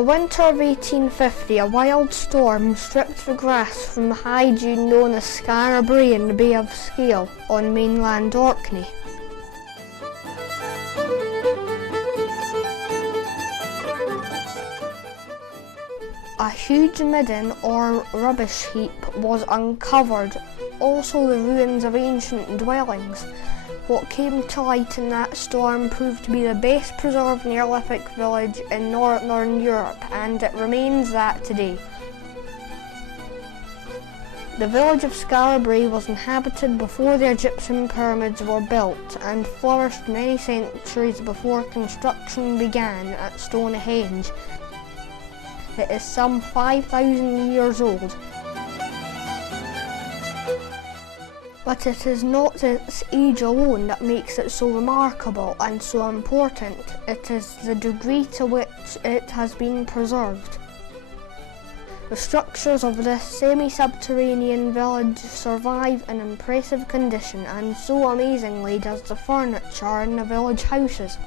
the winter of 1850, a wild storm stripped the grass from the high dune known as Skara Brae in the Bay of Scale on mainland Orkney. A huge midden or rubbish heap was uncovered, also the ruins of ancient dwellings. What came to light in that storm proved to be the best preserved Neolithic village in northern Europe, and it remains that today. The village of Skara Brae was inhabited before the Egyptian pyramids were built and flourished many centuries before construction began at Stonehenge. It is some 5,000 years old. But it is not its age alone that makes it so remarkable and so important. It is the degree to which it has been preserved. The structures of this semi-subterranean village survive in impressive condition, and so amazingly does the furniture in the village houses.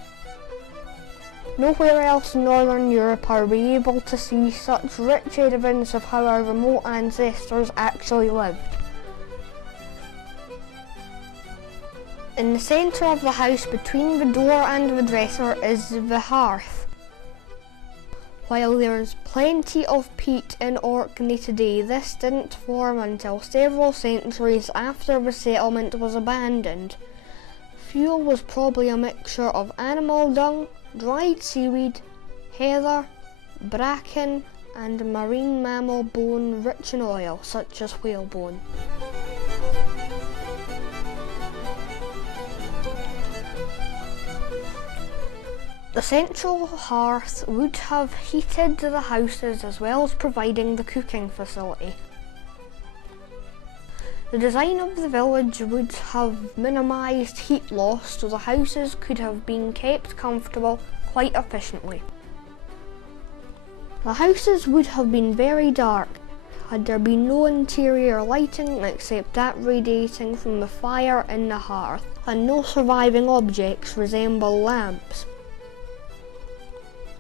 Nowhere else in northern Europe are we able to see such rich evidence of how our remote ancestors actually lived. In the centre of the house, between the door and the dresser, is the hearth. While there is plenty of peat in Orkney today, this didn't form until several centuries after the settlement was abandoned. Fuel was probably a mixture of animal dung, dried seaweed, heather, bracken, and marine mammal bone rich in oil, such as whalebone. The central hearth would have heated the houses as well as providing the cooking facility. The design of the village would have minimised heat loss, so the houses could have been kept comfortable quite efficiently. The houses would have been very dark had there been no interior lighting except that radiating from the fire in the hearth, and no surviving objects resemble lamps.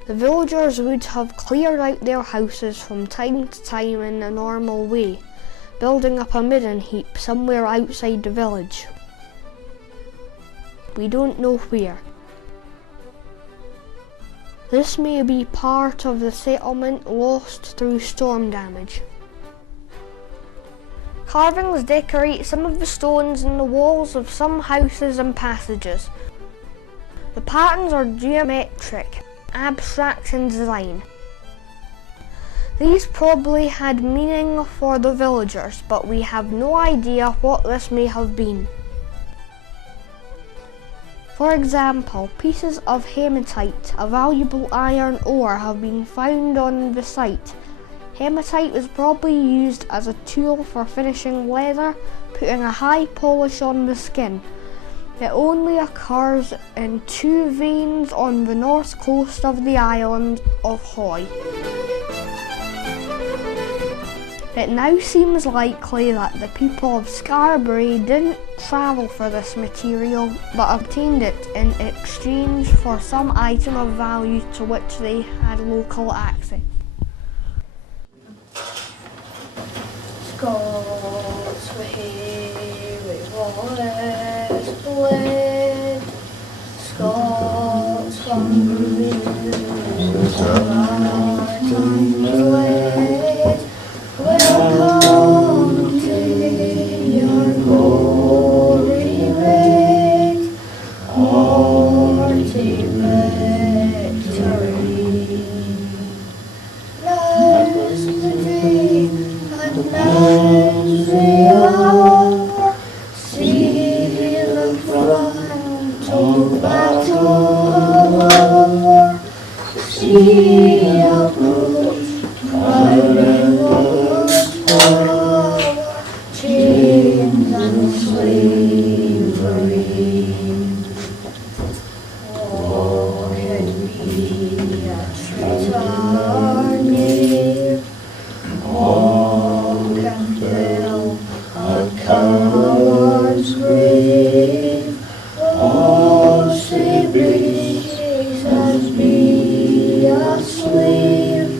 The villagers would have cleared out their houses from time to time in a normal way, building up a midden heap somewhere outside the village. We don't know where. This may be part of the settlement lost through storm damage. Carvings decorate some of the stones in the walls of some houses and passages. The patterns are geometric, abstract in design. These probably had meaning for the villagers, but we have no idea what this may have been. For example, pieces of hematite, a valuable iron ore, have been found on the site. Hematite was probably used as a tool for finishing leather, putting a high polish on the skin. It only occurs in 2 veins on the north coast of the island of Hoy. It now seems likely that the people of Skara Brae didn't travel for this material, but obtained it in exchange for some item of value to which they had local access. Scots were here, we West bled. Scots hungry, welcome to your glory red, hearty victory. Now's the day and now's the hour, see the front of battle o'er, see approach power, chains and slavery. Oh, can we a traitor near? Oh, can fill a coward's grave? Oh, say Jesus be a slave.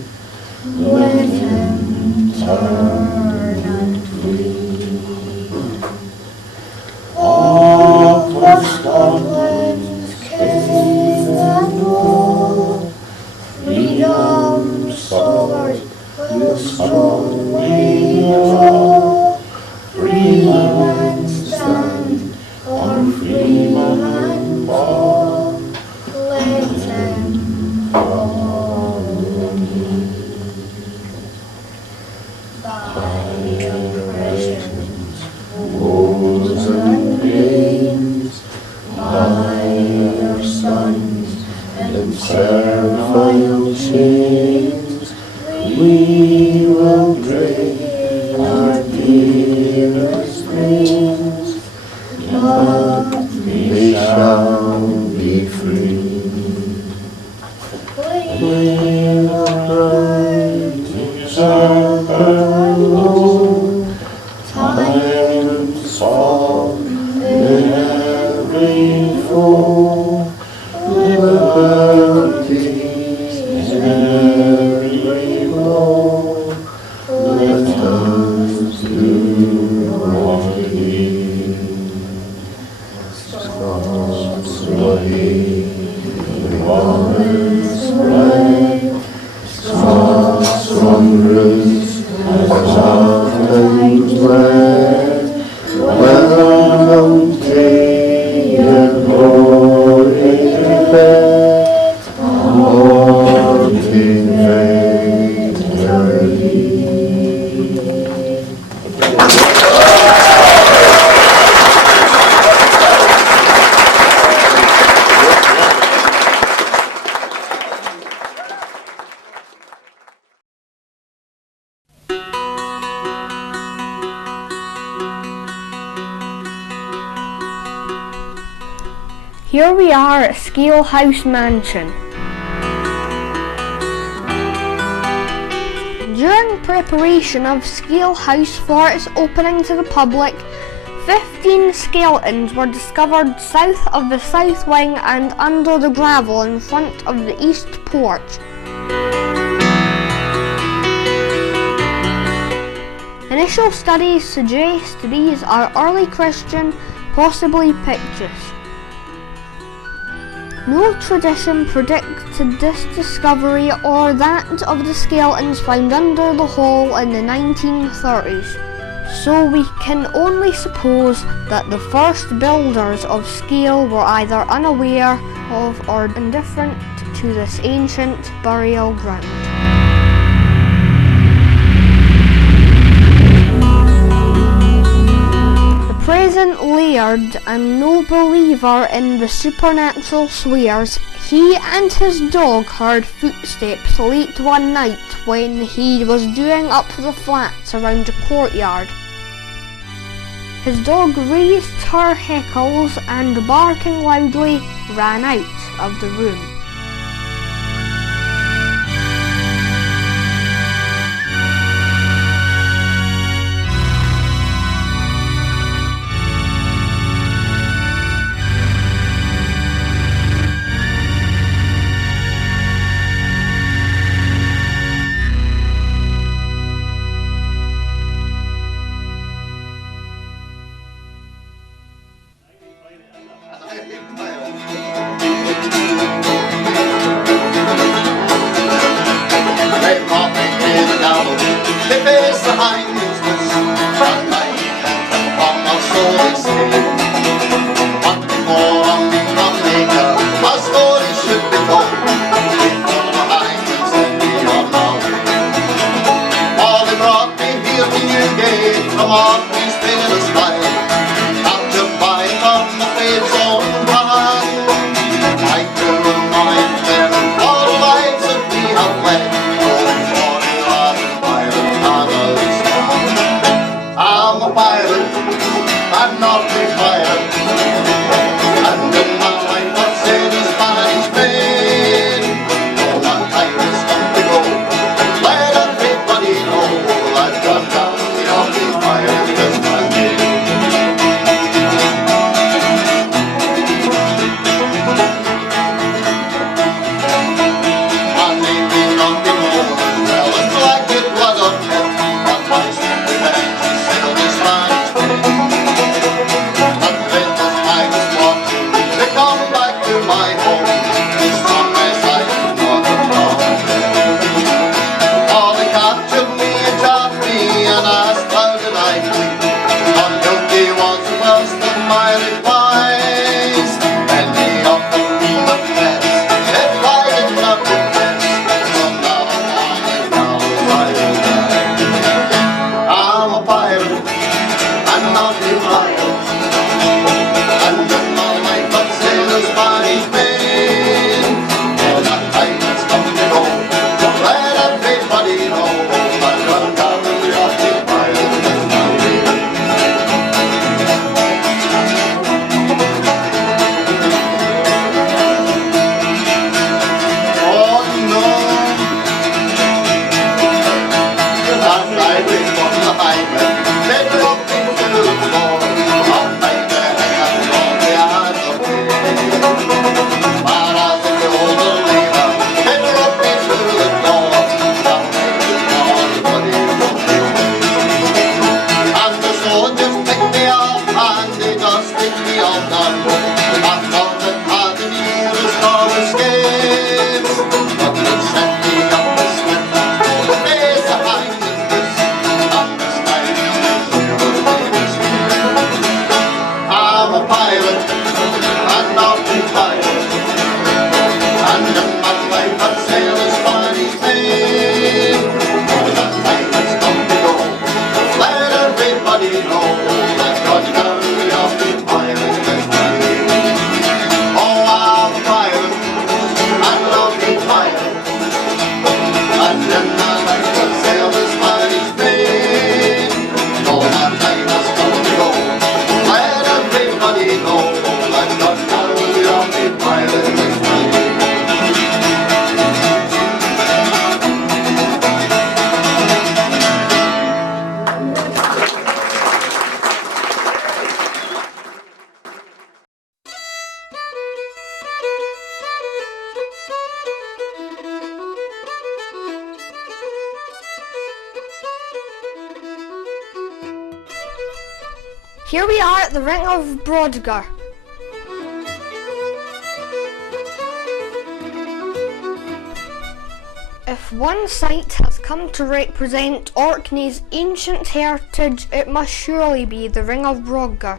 servile chains, we will drink our dearest dreams, but they shall be free. When the are low, tyrants fall in every foe, liberty in every blow, let us do our deed. Scots way, the waters bright, Scots wondrous as Scotland's land. Welcome to your glory fair, Lord King Ferry. Here we are at Scale House Mansion. During preparation of Scale House for its opening to the public, 15 skeletons were discovered south of the south wing and under the gravel in front of the east porch. Initial studies suggest these are early Christian, possibly Pictish. No tradition predicted this discovery or that of the skeletons found under the hall in the 1930s, so we can only suppose that the first builders of Scale were either unaware of or indifferent to this ancient burial ground. Present laird and no believer in the supernatural swears he and his dog heard footsteps late one night when he was doing up the flats around the courtyard. His dog raised her hackles and, barking loudly, ran out of the room. Here we are at the Ring of Brodgar. If one site has come to represent Orkney's ancient heritage, it must surely be the Ring of Brodgar.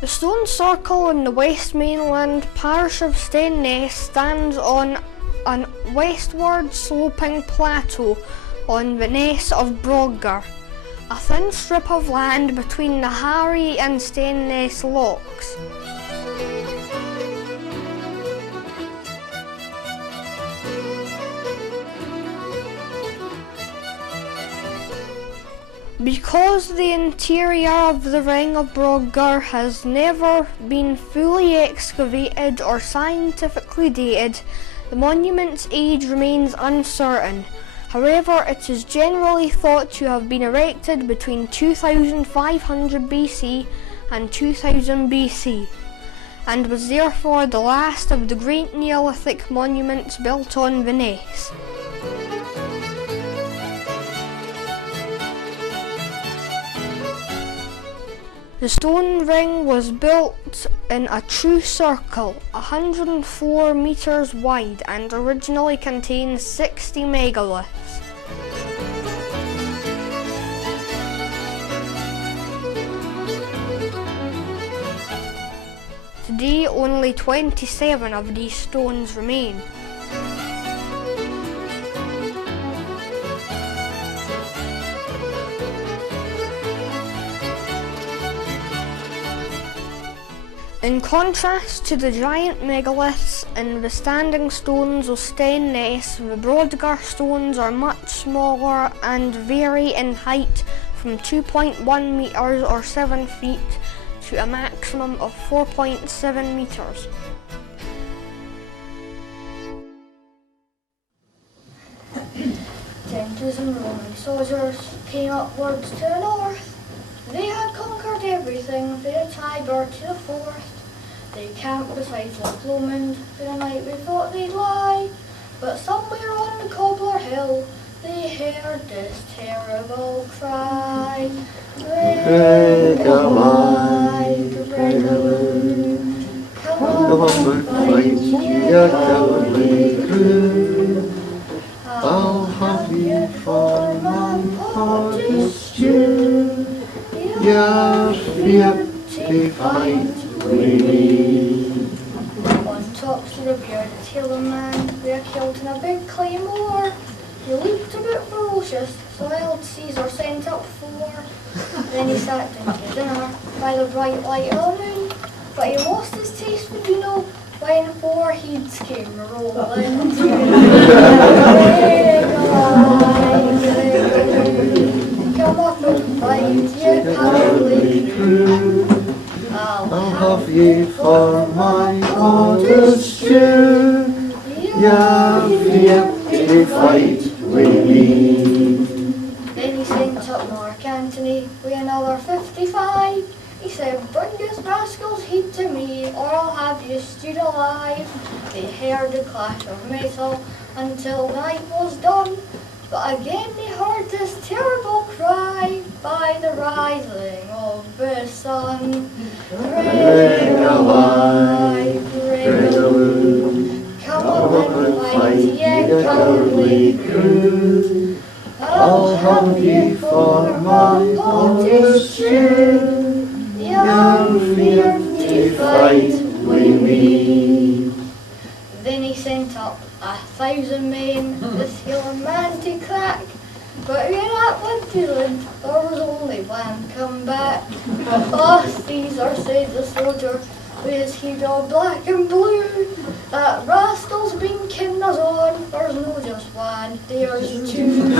The stone circle in the West Mainland parish of Stainess stands on a westward sloping plateau on the Ness of Brodgar, a thin strip of land between the Harry and Stainess locks. Because the interior of the Ring of Brodgar has never been fully excavated or scientifically dated, the monument's age remains uncertain. However, it is generally thought to have been erected between 2500 BC and 2000 BC, and was therefore the last of the great Neolithic monuments built on the Ness. The stone ring was built in a true circle, 104 metres wide, and originally contained 60 megaliths. Today, only 27 of these stones remain. In contrast to the giant megaliths and the standing stones of Stainess, the Brodgar stones are much smaller and vary in height from 2.1 metres or 7 feet to a maximum of 4.7 metres. Templars and Roman soldiers came upwards to the north. They had conquered everything from the Tiber to the Forth. They camped beside Loch Lomond for the night we thought they'd lie. But somewhere on the Cobbler Hill they heard this terrible cry. Greg-a-lie, Greg-a-loo, come on and fight, you cowardly crew. I'll have you for my potty stew. You're fit to fight with me. On tops of the bearded tailor man, we are killed in a big claymore. He leaped a bit ferocious, so old Caesar sent up 4. Then he sat down to dinner by the bright light of the moon, but he lost his taste for Juno when 4 heads came rolling Come up and fight, you cowardly crew. I'll have you for my cottage stew. You're fit to fight with me. Then he sent up Mark Antony with another 55. He said, bring this rascal's heat to me, or I'll have you stewed alive. They heard the clash of metal until the night was done. But again they heard this terrible cry by the rising of the sun. Greg-a-lie, Greg-a-loo, come up and fight, ye cowardly crew. I'll have you for my potty stew. You're feared to fight with me. Then he sent up 1,000 men, the sailor man to crack. But when that went to land, there was only one come back. Ah, Caesar, said the soldier, with his head all black and blue, that rascal's been kin us on, there's no just one, there's 2.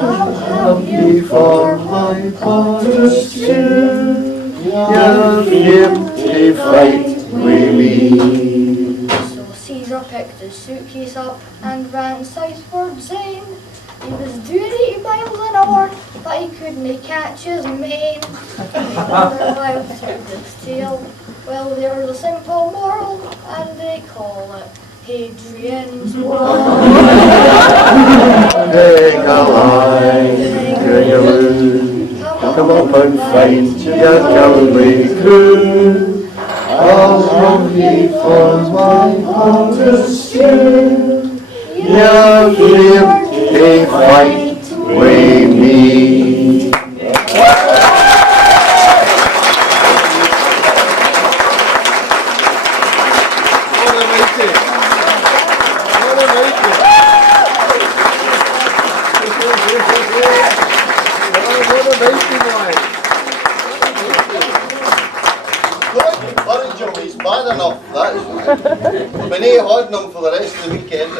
I'll have you for my potty stew. You're fit to fight with me. So Caesar picked his suitcase up and ran southward saying, He was doing 80 miles an hour, but he couldn't catch his mane. Another wild turned his tail. Well, there's a simple moral, and they call it Hadrian's Wall. Take a line, kangaroo. Come up and fight your cowardly crew. I'll have ye for my hottest stew. You're here to fight with me. He's bad enough, that's. We've been holding him for the rest of the weekend.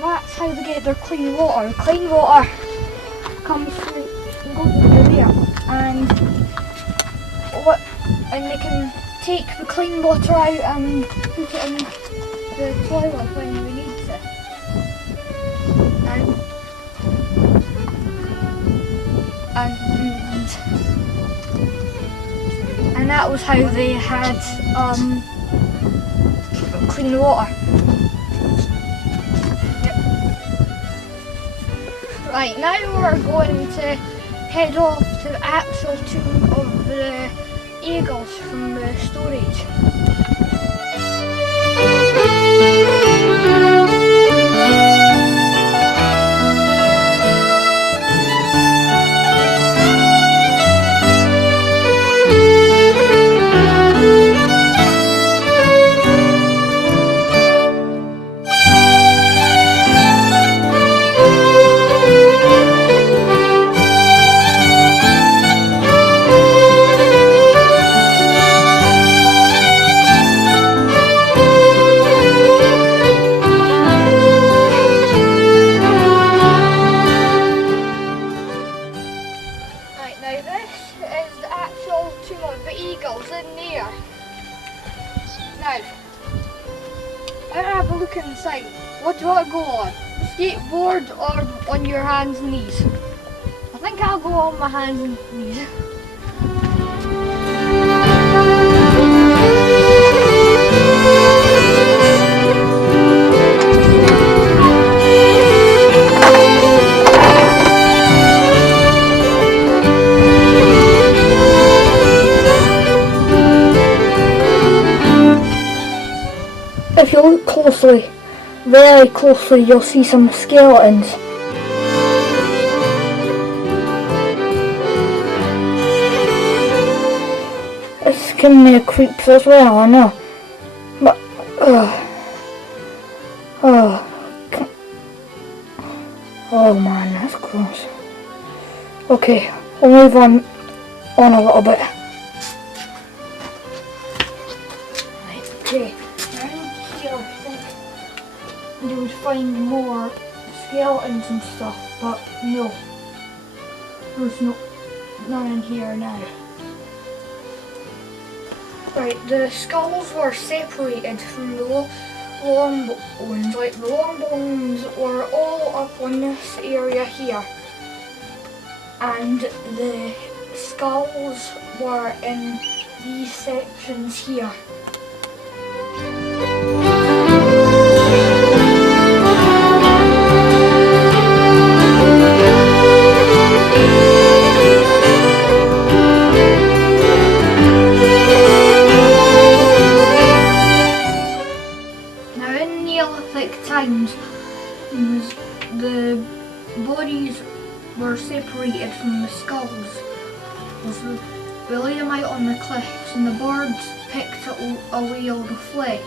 That's how they get their clean water. Clean water comes through and goes into there, and they can take the clean water out and put it in the toilet when we need to. And that was how they had clean water. Right, now we're going to head off to the actual tomb of the eagles from the storage. in there. Now, I have a look inside. What do you want to go on? Skateboard or on your hands and knees? I think I'll go on my hands and knees. If you look closely, very closely, you'll see some skeletons. It's giving me a creeps as well, I know. But, oh man, that's gross. Okay, we'll move on a little bit. Right, okay. You would find more skeletons and stuff, but no, there's none in here now. Right, the skulls were separated from the long bones. Like the long bones were all up on this area here, and the skulls were in these sections here. Times the bodies were separated from the skulls. We laid them out on the cliffs and the birds picked away all the flesh.